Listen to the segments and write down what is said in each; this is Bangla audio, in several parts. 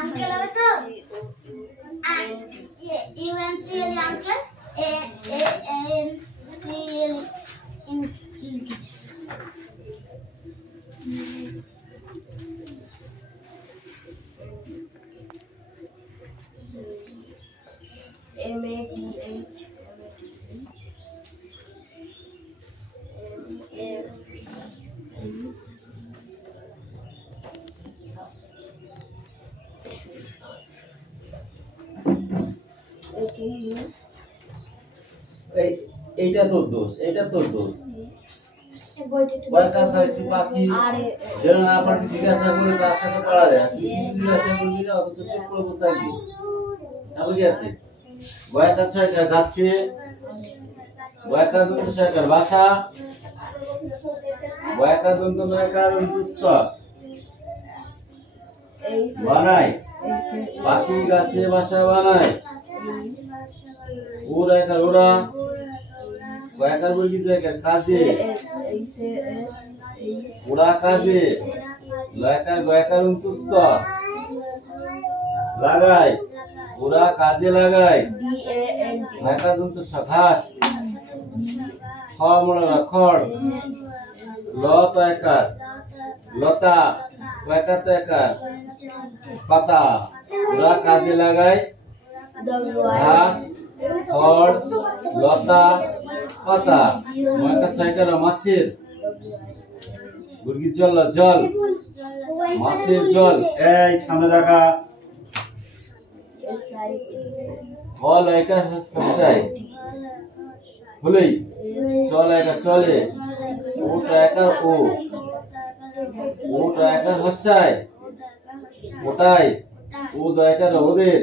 अंकल अब तो ये UNCL uncle ANCL English MADH এইটা তোর দোষ, এটা তোর দোষ। ওয়ার্কার খাইছি বাকি যেন না পারি জিজ্ঞাসা করে তার সাথে পড়া যায়। তুই জিজ্ঞাসা করবি না, অত চুপ করে বসে থাকবি। তাহলে কি আছে? ওয়ার্কার ছয়কার গাছে, ওয়ার্কার দন্ত ছয়কার বাসা, ওয়ার্কার দন্ত নয়কার উন্তুষ্ট বানায়, বাসি গাছে বাসা বানায়। ওরা একার ওরা ওয়ার্কার বলি জায়গা কাজে, ওরা কাজে, লয়কার গয়কার উন্তুষ্ট লাগায়, ওরা কাজে লাগায়। লয়কার দন্ত ঘাস, খড়, লত একার লতা, ওয়ার্কার তো একার পাতা, ওরা কাজে লাগায় ঘাস, খড়, লতা, পাতা। ওয়ার্কার ছয়কার মাছের, মুরগির জল, মাছের জল। এই সামনে দেখা ফল একার হসায় হলেই চল একার চলে, ওটা একার ওটা একার হসায় ওটাই, ও দয়কার ওদের,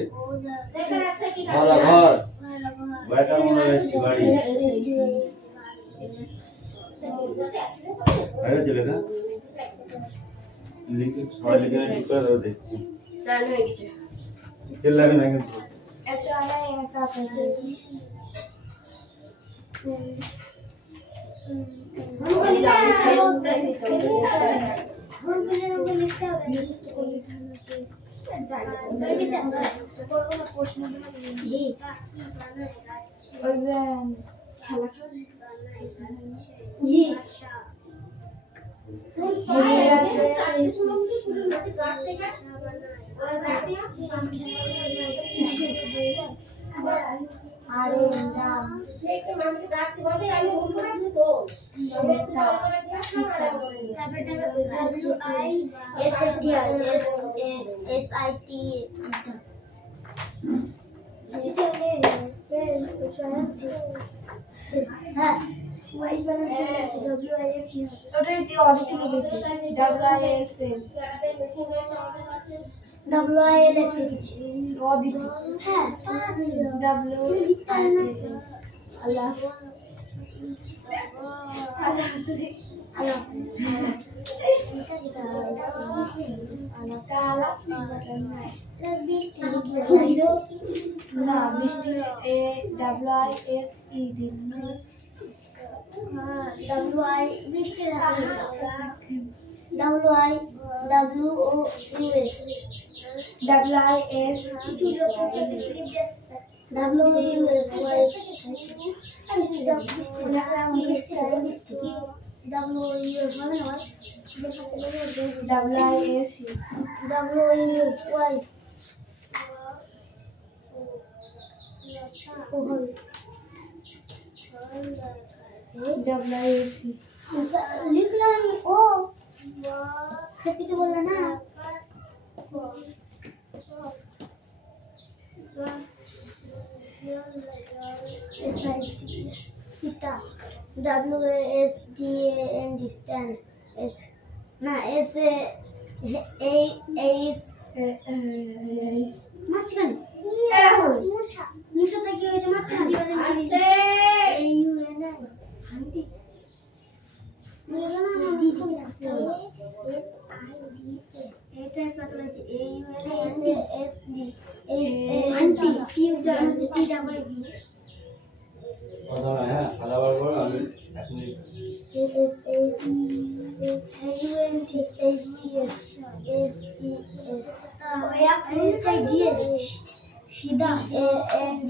ঘর ঘর ওয়ার্কার মনে হয় বাড়ি। আগে চলে গা লিখে সবাই লিখে ঠিক করে দাও, দেখছি चालू है किछ चिल्लाबे ना কিন্তু अच्छा आला है मैं का कर हमको लिखा है हमको लिखा है लिस्ट को लिखना प्रश्न ये और खेला जी लिख लो ओ फिर कुछ बोलना ना सीता WASDAN stand S ना S A মাঝখানে এরা হল মুসা থেকে হয়েছে মাঝখানে আস্তে AUN আন্টি বললাম না জি SID এটা কত আছে AUN SSD আন্টি কি উচ্চারণ হচ্ছে T ডাবল কথা না, হ্যাঁ খাওয়া দাওয়ার পর আমি এখন It is Shida and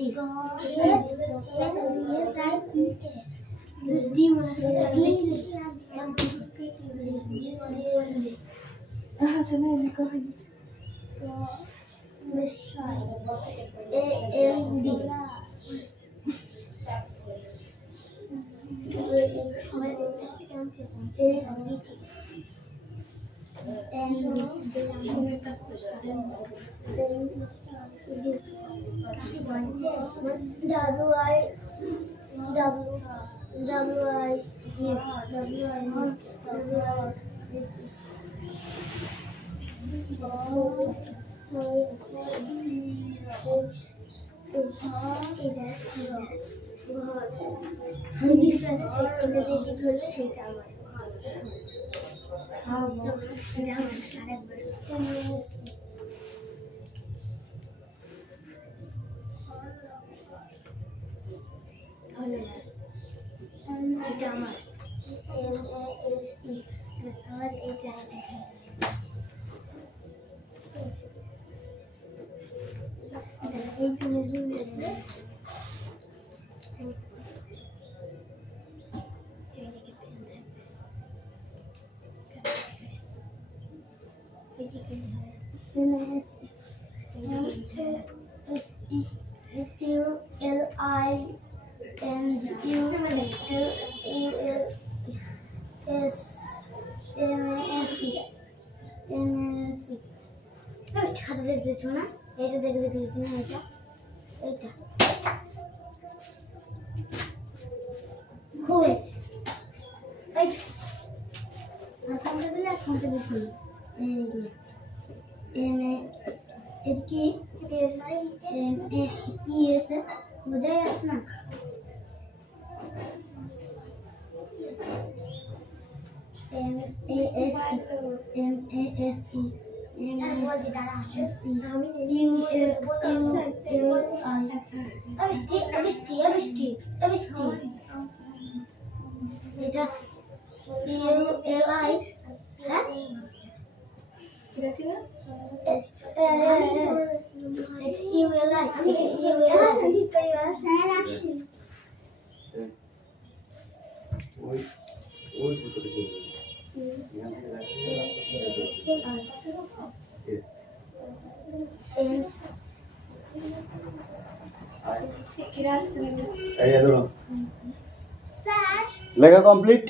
লেখা কমপ্লিট।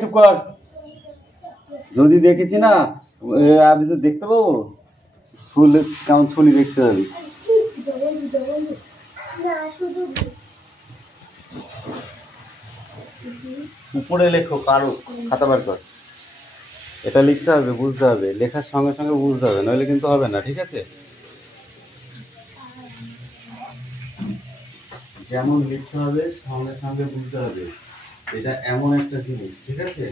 চুপ কর, যদি দেখেছি না আমি তো দেখতে পাবো, ফুল কেমন ফুলি দেখতে হবে। উপরে লেখো কারো, খাতা বার কর, এটা লিখতে হবে, বুঝতে হবে, লেখার সঙ্গে সঙ্গে বুঝতে হবে, নইলে কিন্তু হবে না, ঠিক আছে? যেমন লিখতে হবে সঙ্গে সঙ্গে বুঝতে হবে, এটা এমন একটা জিনিস, ঠিক আছে?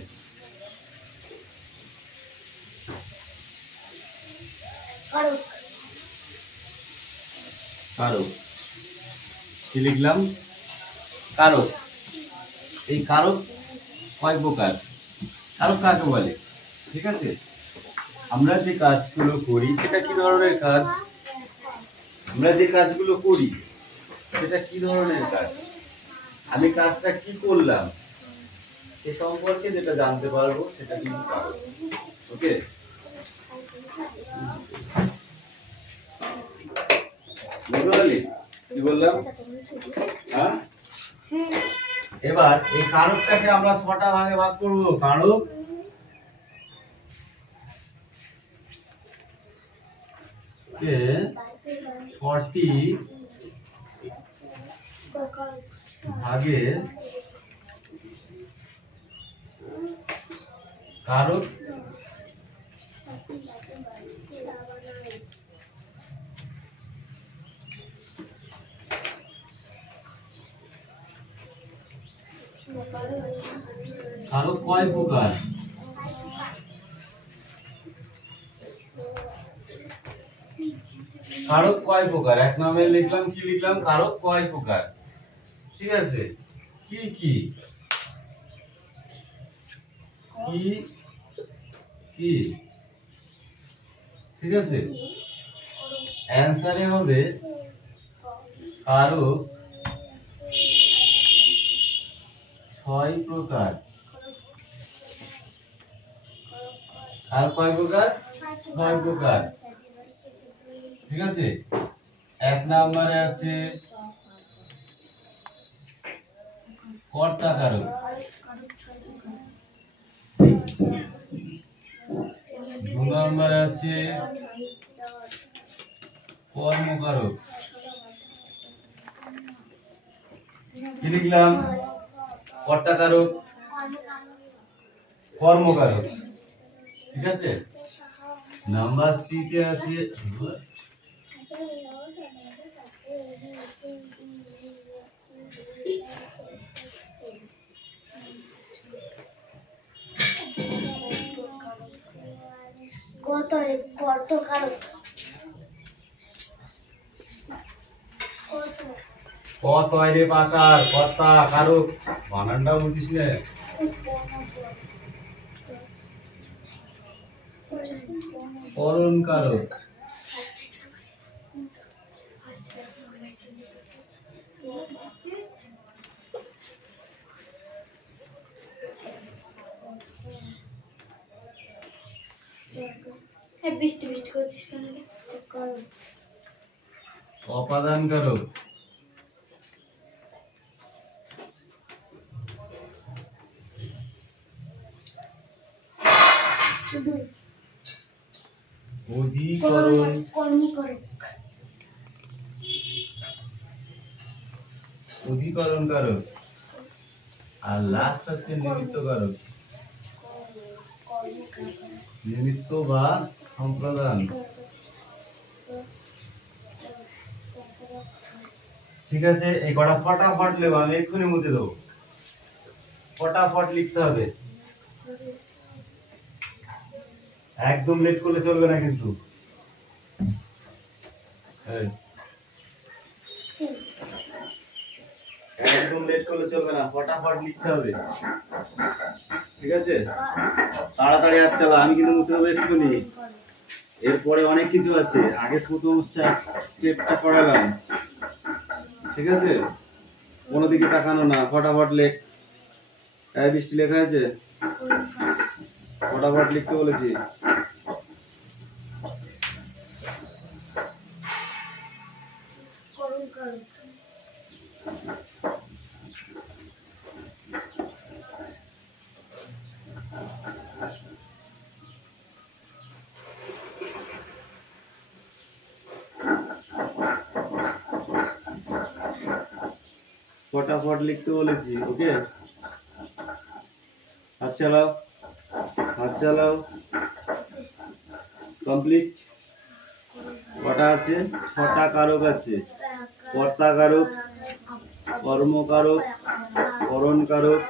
কারক, কি লিখলাম? কারক। এই কারক কয় প্রকার? কারক কাকে বলে? ঠিক আছে, আমরা যে কাজগুলো করি সেটা কি ধরনের কাজ? আমরা যে কাজগুলো করি সেটা কি ধরনের কাজ? আমি কাজটা কি করলাম সে সম্পর্কে যেটা জানতে পারবো সেটা কিন্তু কারক। ওকে, বুঝতে পারলি কি বললাম? হ্যাঁ, এবার এই কারকটাকে আমরা 6টা ভাগে ভাগ করব। কারক কে 6টি ভাগে কারক কারক কয় প্রকার? কারক কয় প্রকার? এক নামে লিখলাম, কি লিখলাম? কারক কয় প্রকার। ঠিক আছে, কি কি কি কি? ঠিক আছে, অ্যানসারে হবে কারক 6 প্রকার। আর কয় প্রকার? 6 প্রকার। ঠিক আছে, এক নম্বরে আছে কর্তা কারক, দু নম্বরে আছে কর্মকারক। কি লিখলাম? কর্তা কারক, কর্মকারক। ঠিক আছে, নাম্বার 3 তে আছে কর্তকারক। ক তয়রে পাকার, কর্তা কারক, বানানটা বুঝিস না? করণ কারক, বৃষ্টি বৃষ্টি করছিস কেন? অপাদান কারক, অধিকরণ, অধিকরণ কারক, আর লাস্ট হচ্ছে নিমিত্ত কারক। নিমিত্ত বা সম্প্রদান। ঠিক আছে, এই কটা ফটাফট লেবো, আমি এক্ষুনি মুছে দেবো। ফটাফট লিখতে হবে, একদম লেট করলে চলবে না কিন্তু। একদম লেট করলে চলবে না, ফটাফট লিখতে হবে। ঠিক আছে, তাড়াতাড়ি হাত চালা, আমি কিন্তু মুছে দেবো এক্ষুনি। এরপরে অনেক কিছু আছে, আগে প্রথম স্টেপটা করালাম। ঠিক আছে, কোনো দিকে তাকানো না, ফটাফট লেখ। বৃষ্টি লেখা আছে, ফটাফট লিখতে বলেছি। ফটাফট লিখতে বলেছি, ওকে? হাত চালাও, হাত চালাও। কমপ্লিট। কটা আছে? 6টা কারক আছে। কর্তা কারক, কর্মকারক, করণ কারক,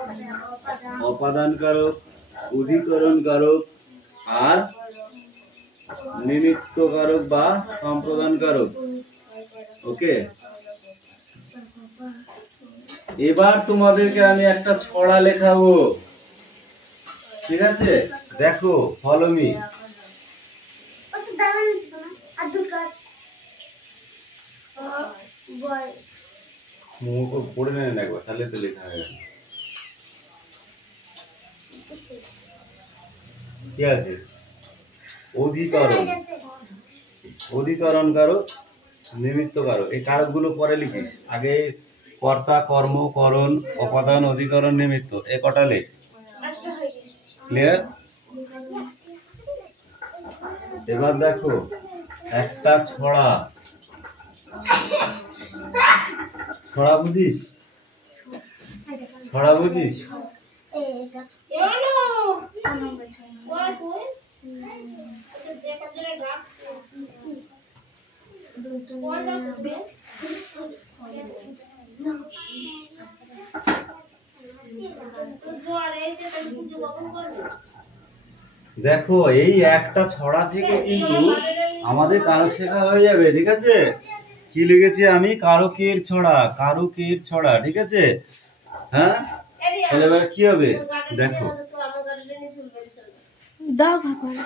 অপাদান কারক, অধিকরণ কারক, আর নিমিত্ত কারক বা সম্প্রদান কারক। ওকে, এবার তোমাদেরকে আমি একটা ছড়া লেখাবো। ঠিক আছে, দেখো, ফলো মি। পড়ে নেন একবার, তাহলে তো লেখা হয়ে গেল। কি আছে? অধিকরণ, অধিকরণ কারক, নিমিত্ত কারক। এই কারক গুলো পরে লিখিস, আগে কর্তা, কর্ম, করণ, অপাদান, অধিকরণ, নিমিত্ত, এ কটা লেখ। ক্লিয়ার? এবার দেখো একটা ছড়া। ছড়া বুঝিস? ছড়া বুঝিস? দেখো, এই একটা ছড়া থেকে কিন্তু আমাদের কারক শেখা হয়ে যাবে, ঠিক আছে? কি লিখেছি আমি? কারকের ছড়া, কারকের ছড়া, ঠিক আছে? হ্যাঁ, তাহলে এবার কি হবে দেখো। দাও ভগবান।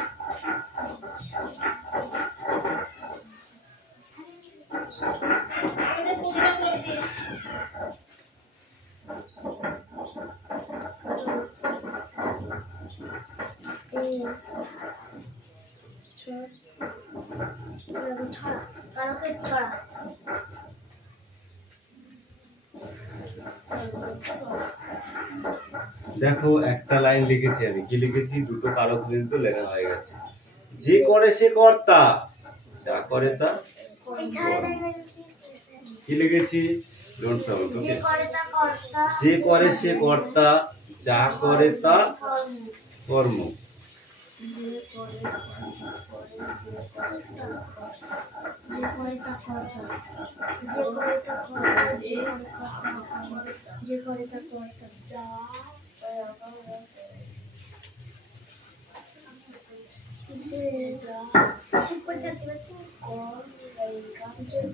কারকের ছড়া। দেখো একটা লাইন লিখেছি আমি, কি লিখেছি? দুটো কারক কিন্তু লেখা হয়ে গেছে। যে করে সে কর্তা, যা করে তা কি লিখেছি? ডোন্ট সাউন্ড, ওকে? যে করে সে কর্তা, যা করে তা কর্ম।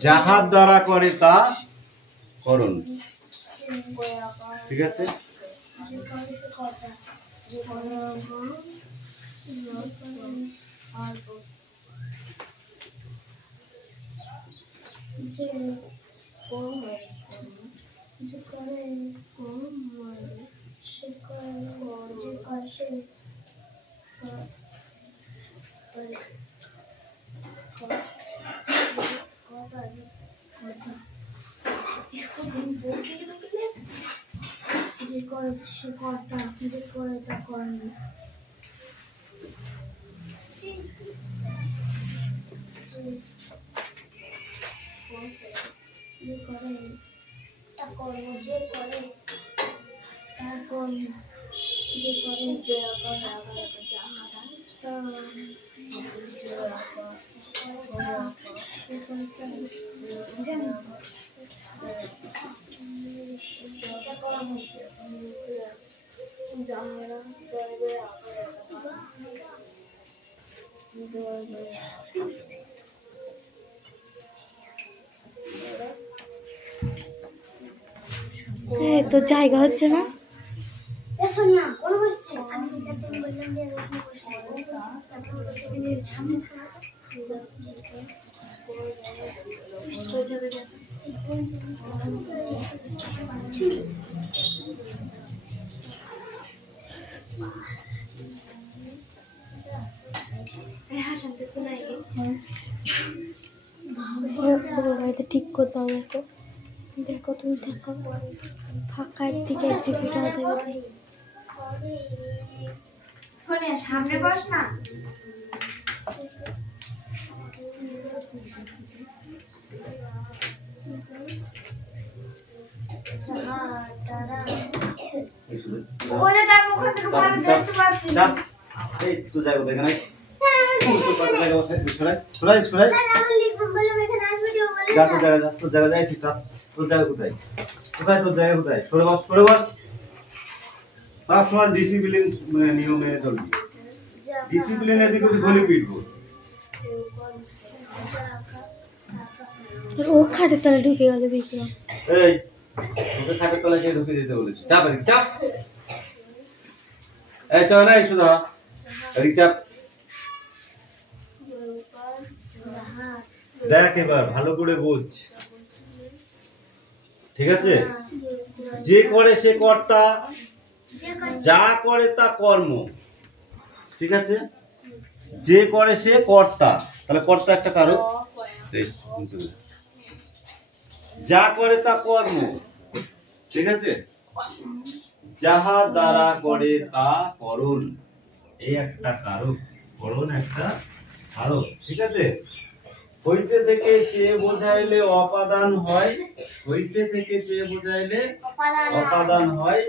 যাহার দ্বারা করে তা করণ, ঠিক আছে? যে করে সে কর্তা, যে করে তা কর্ম। যে করে তা কর্ম, যে করে তা কর্ম, যে করে তো জায়গা হচ্ছে না। সোনিয়া কোন বসছে? আমি বললাম যে সামনে ঠিক করতে হবে। দেখো তুমি দেখো ফাঁকা একদিকে সোনিয়া সামনে বস না। ডিসিপ্লিন নিয়ম মেনে চলবি। ডিসিপ্লিন এদিকে গলি পিটবো। ও খাটের তলে ঢুকে গেল বিক্রম। এই ওকে খাটের তলে কে ঢুকে দিতে বলেছি? চাপ এদিকে চাপ। এই চল না সুধা এদিকে চাপ। দেখ এবার ভালো করে বুঝ, ঠিক আছে? যে করে সে কর্তা, যা করে তা কর্ম, ঠিক আছে? যে করে সে কর্তা, তাহলে কর্তা একটা কারক। যা করে তা কর্ম, ঠিক আছে? যাহা দ্বারা করে তা করণ, এই একটা কারক, করণ একটা কারক, ঠিক আছে? হইতে থেকে চেয়ে বোঝাইলে অপাদান হয়, হইতে থেকে চেয়ে বোঝাইলে অপাদান হয়।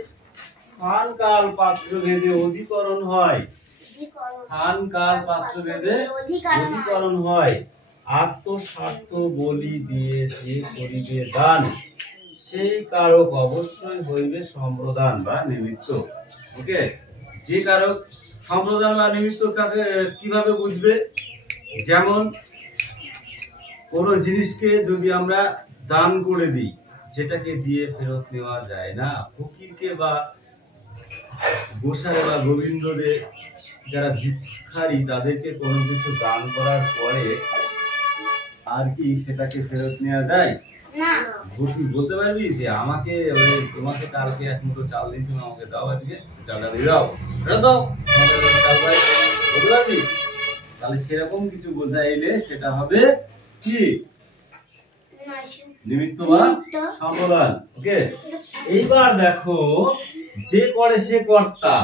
স্থান কাল পাত্র ভেদে অধিকরণ হয়, স্থান কাল পাত্র ভেদে অধিকরণ হয়। আত্মস্বার্থ বলি দিয়ে যে করিবে দান, সেই কারক অবশ্যই হইবে সম্প্রদান বা নিমিত্ত। ওকে, যে কারক সম্প্রদান বা নিমিত্ত কাকে কিভাবে বুঝবে? যেমন কোন জিনিসকে যদি আমরা দান করে দিই, যেটাকে দিয়ে ফেরত নেওয়া যায় না, ফকিরকে বা গোসাই বা গোবিন্দদের যারা ভিক্ষারী তাদেরকে কোনো কিছু দান করার পরে আর কি সেটাকে ফেরত নেওয়া যায় না? তুই বলতে পারবি যে আমাকে তোমাকে কালকে এক মুঠো চাল দিয়েছিলাম, আমাকে দাও, আজকে চালটা দিয়ে দাও, ফেরত দাও, চাল পাই, বলতে পারবি? তাহলে সেরকম কিছু বোঝাইলে সেটা হবে কি নিমিত্ত বা সম্বোধন। ওকে, এইবার দেখো যে করে সে কর্তা।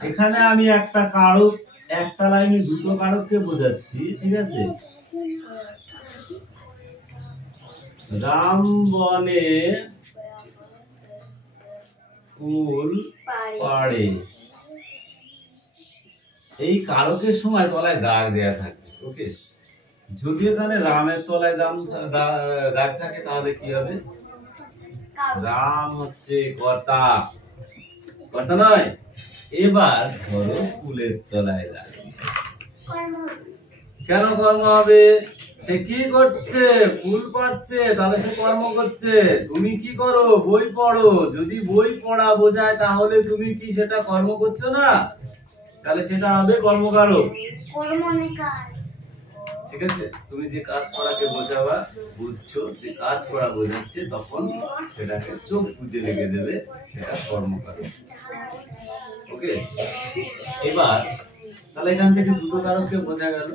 এখানে আমি একটা কারক, একটা লাইনে দুটো কারককে বোঝাচ্ছি, ঠিক আছে? রাম বনে ফুল পাড়ে, এই কারকের সময় তলায় দাগ দেয়া থাকে। ওকে, যদি এখানে রামের তলায় দাগ থাকে তাহলে কি হবে? রাম হচ্ছে কর্তা, কর্তা নয়। এবার ধরো ফুলের তলায় দাগ, কেন কর্ম হবে? সে কি করছে? ফুল পাচ্ছে, তাহলে সে কর্ম করছে। তুমি কি করো? বই পড়ো। যদি বই পড়া বোঝায় তাহলে তুমি কি সেটা কর্ম করছো না? তাহলে সেটা হবে কর্মকারক। ঠিক আছে, তুমি যে কাজ করাকে বোঝাবা, বুঝছো যে কাজ করা বোঝাচ্ছে, তখন সেটাকে চোখ বুঝে লেগে দেবে, সেটা কর্মকারক। ওকে, এবার তাহলে এখান থেকে দুটো কারককে বোঝা গেল।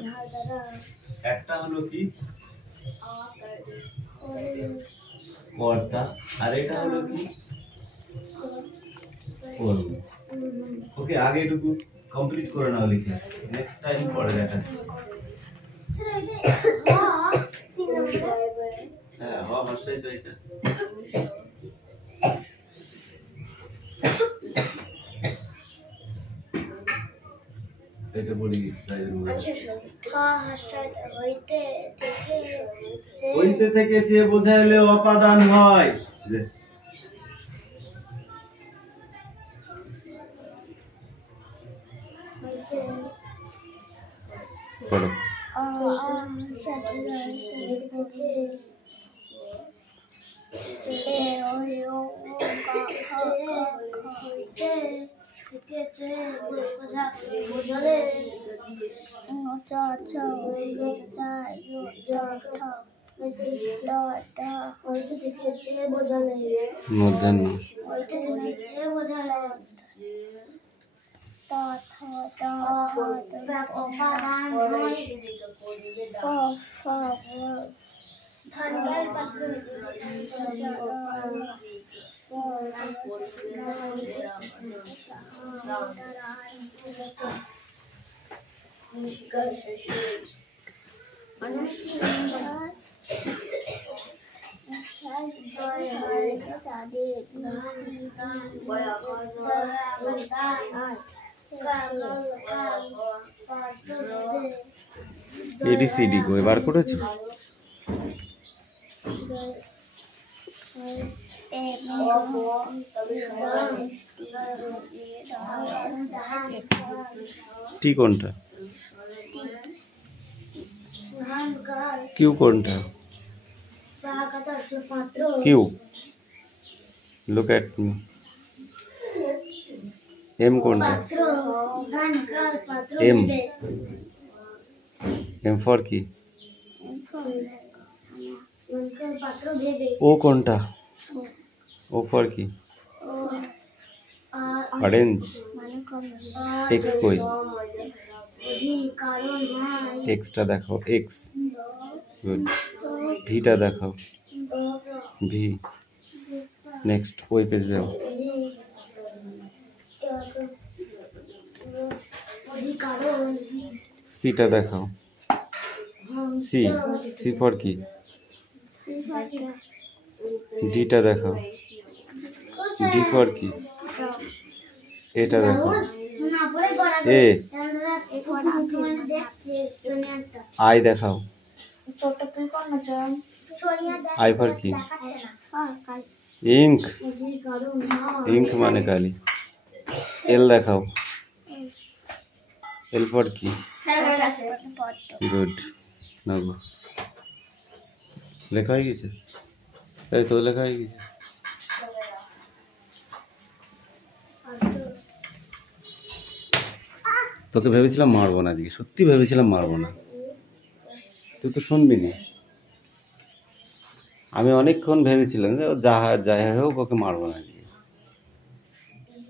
একটা হলো কি কর্তা, আর এটা হলো কি কর্ম। ওকে, আগে এটুকু কমপ্লিট করে নাও লিখে, নেক্সট টাইম পরে দেখাচ্ছি। হ্যাঁ, অবশ্যই তো এটা এটা বলি হইতে থেকে যে বোঝাইলে অপাদান হয়। পড়ো। এডিসিডি কই বার করেছো? টি কোনটা? কিউ কোনটা? Q, look at me. M কোনটা? এম, এম ফর কি? ও কোনটা? ও ফর কি? অরেঞ্জ। এক্স কই? এক্সটা দেখাও, এক্স। গুড। ভিটা দেখাও, ভি। নেক্সট ওই পেজ যাও। সিটা দেখাও, সি। সি ফর কি? ডিটা দেখাও, ডি ফর কি? এটা দেখাও, এ। আই দেখাও, আই ফর কি? ইঙ্ক, ইঙ্ক মানে কালি। এল দেখাও, এল ফর কি? গুড। নাও লেখা হয়ে গেছে, এই তো লেখা হয়ে গেছে। তোকে ভেবেছিলাম মারবো না আজকে, সত্যি ভেবেছিলাম মারবো না, তুই তো শুনবি না। আমি অনেকক্ষণ ভেবেছিলাম যে যাই হোক ওকে মারবো না আজকে।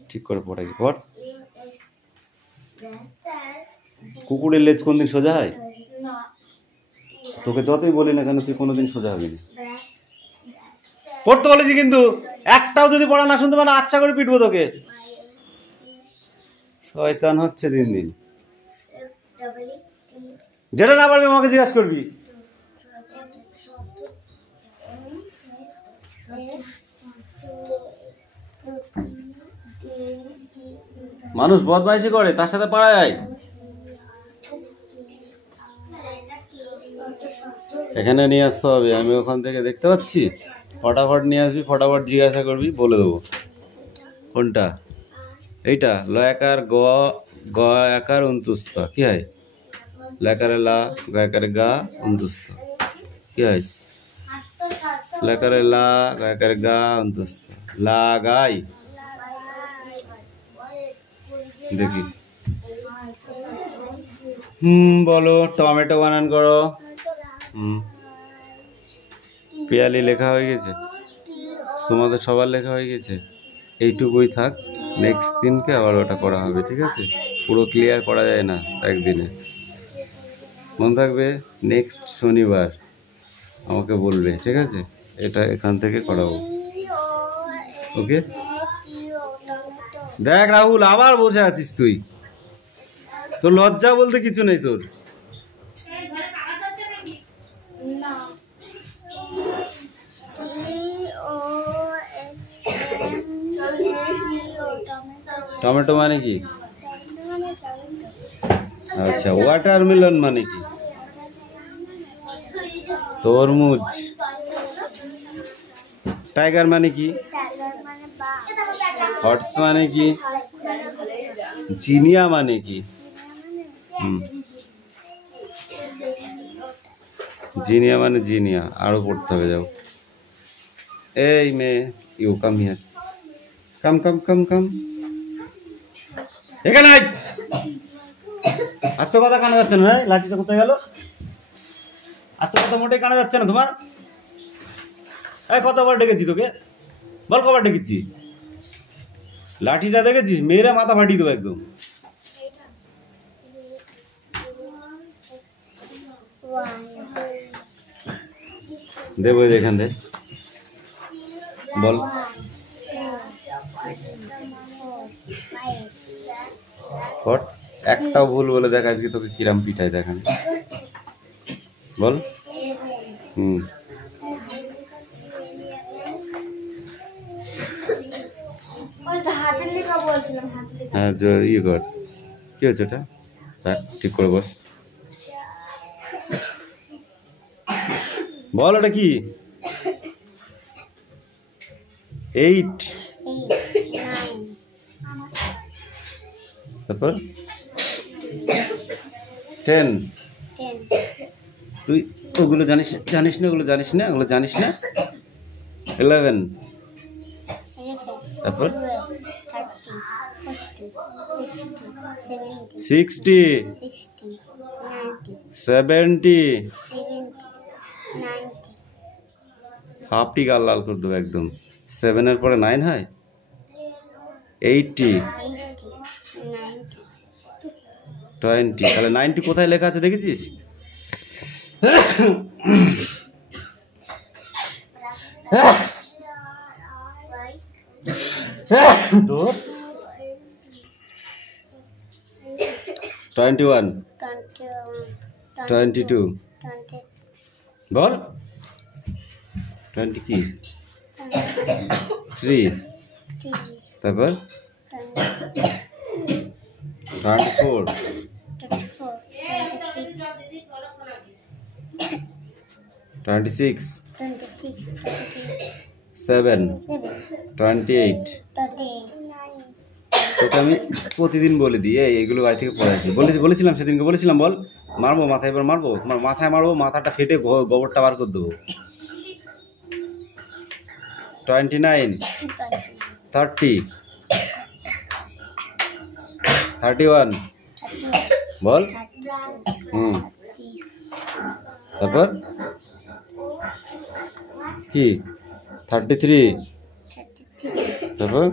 ঠিক করে পড়াই পড়। কুকুরের লেজ কোনদিন সোজা হয়? তোকে যতই বলি না কেন তুই কোনোদিন সোজা হবি না। পড়তে বলেছি কিন্তু একটাও যদি পড়া না শুনতে পারে আচ্ছা করে পিটবো তোকে। শয়তান হচ্ছে দিন দিন। যেটা না পারবি আমাকে জিজ্ঞাসা করবি। মানুষ বদমাইশি করে, তার সাথে পাড়ায় আয়। এখানে নিয়ে আসতে হবে, আমি ওখান থেকে দেখতে পাচ্ছি। ফটাফট নিয়ে আসবি, ফটাফট জিজ্ঞাসা করবি, বলে দেবো। কোনটা? এইটা লয়াকার গ একার অন্তুস্ত কি হয়? লেকারে লা, গ একারে গা, অন্তুস্ত কি হয়? লেকারে লা, গ একারে গা, অন্তুস্ত লাগাই। দেখি বলো। টমেটো বানান করো। পিয়ালি লেখা হয়ে গেছে, তোমাদের সবার লেখা হয়ে গেছে। এইটুকুই থাক, নেক্সট দিনকে আবার ওটা করা হবে, ঠিক আছে? পুরো ক্লিয়ার করা যায় না একদিনে, মনে থাকবে। নেক্সট শনিবার আমাকে বলবে, ঠিক আছে? এটা এখান থেকে করাবো, ওকে? দেখ রাহুল, আবার বসে আছিস তুই, তোর লজ্জা বলতে কিছু নেই তোর। টমেটো মানে কি? আচ্ছা, ওয়াটারমেলন মানে কি? তরমুজ। টাইগার মানে কি? হর্স মানে কি? জিনিয়া মানে কি? জিনিয়া মানে জিনিয়া। আরো পড়তে হবে, যাও। এই মেয়ে, ইউ কাম হিয়ার, কাম কাম কাম কাম। এখানে আস্তে কথা কানা যাচ্ছে না। লাঠিটা কোথায় গেল? আস্তে কথা মোটেই কানা যাচ্ছে না তোমার। এই কতবার ডেকেছি তোকে, বল কবার ডেকেছি? লাঠিটা দেখেছিস? মেয়েরা মাথা ফাটিয়ে দেবো একদম। দেবো এখান থেকে, বল। একটাও ভুল বলে দেখ আজকে তোকে কিরাম পিঠাই দেখান, বল। হ্যাঁ, ইয়ে কর। কি হচ্ছে ওটা? ঠিক করে বস, বল ওটা কি? 8, তারপর 10। তুই ওগুলো জানিস না? ওগুলো জানিস না? 11, তারপর 60, 70। হাফটি গাল লাল করে দেবো একদম। 7 এর পরে 9 হয়? 80, 20। তাহলে 90 কোথায় লেখা আছে দেখেছিস? তো 21, 22, বল। 20 কি? 3, তারপর 24, 26, 7, 28। তোকে আমি প্রতিদিন বলে দিই, এইগুলো বাড়ি থেকে পড়াইছি। বলেছিলাম সেদিনকে, বলেছিলাম বল। মারবো মাথায়, এবার মারবো, তোমার মাথায় মারবো, মাথাটা ফেটে গোবরটা বার করে দেবো। 29, 30, 31 বল। তারপর কি 33, তারপর